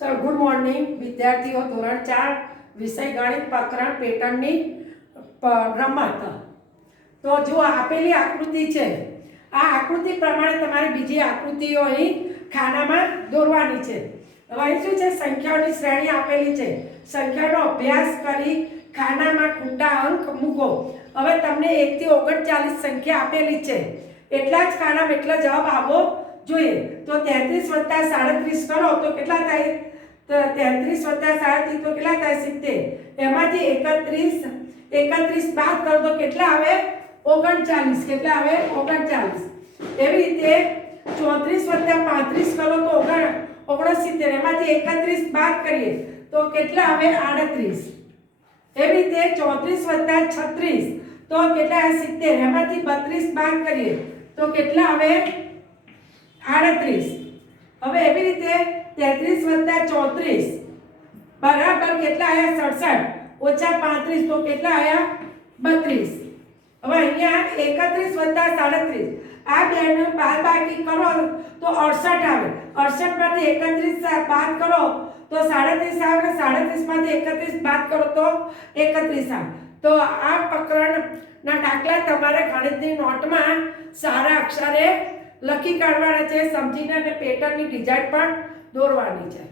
Sir good morning વિદ્યાર્થીઓ ધોરણ 4 વિષય ગણિત પ્રકરણ પેટર્નની રમત. તો જો આપેલી આકૃતિ છે, આ આકૃતિ પ્રમાણે તમારે બીજી આકૃતિઓ અહીં ખાનામાં દોરવાની છે. હવે અહીં શું છે, સંખ્યાઓની શ્રેણી આપેલી છે. સંખ્યાનો અભ્યાસ કરી ખાનામાં ખોટા અંક મૂકો. હવે તમને 1 થી 39 સંખ્યા આપેલી છે, એટલા જ ખાનામાં એટલા જવાબ આવવો જોઈએ. તો 33 + 37 કરો તો કેટલા થાય? તો 33 + 37 તો કેટલા થાય? 70. એમાંથી 31 બાદ કરો તો કેટલા આવે? 39. કેટલા આવે? 39. એવી રીતે 34 + 35 કરો તો 69. એમાંથી 31 બાદ કરીએ તો કેટલા આવે? 38. એવી રીતે 34 + 36 તો કેટલા આવે? 70. એમાંથી 32 બાદ કરીએ તો કેટલા આવે? 38. હવે એવી રીતે 33 + 34 બરાબર કેટલા આવ્યા? 67 ઓછા 35 તો કેટલા આવ્યા? 32. હવે અહીંયા 31 + 37 આ બેનો બાદબાકી કરો તો 68 આવે. 68 માંથી 31 બાદ કરો તો 37 આવે. 37 માંથી 31 બાદ કરો તો 31 આવે. તો આ પ્રકરણના દાખલા તમારે ગણિતની નોટમાં સારા અક્ષરે લખી કાઢવાના છે, સમજીને અને પેટર્નની ડિઝાઇન પણ દોરવાની છે.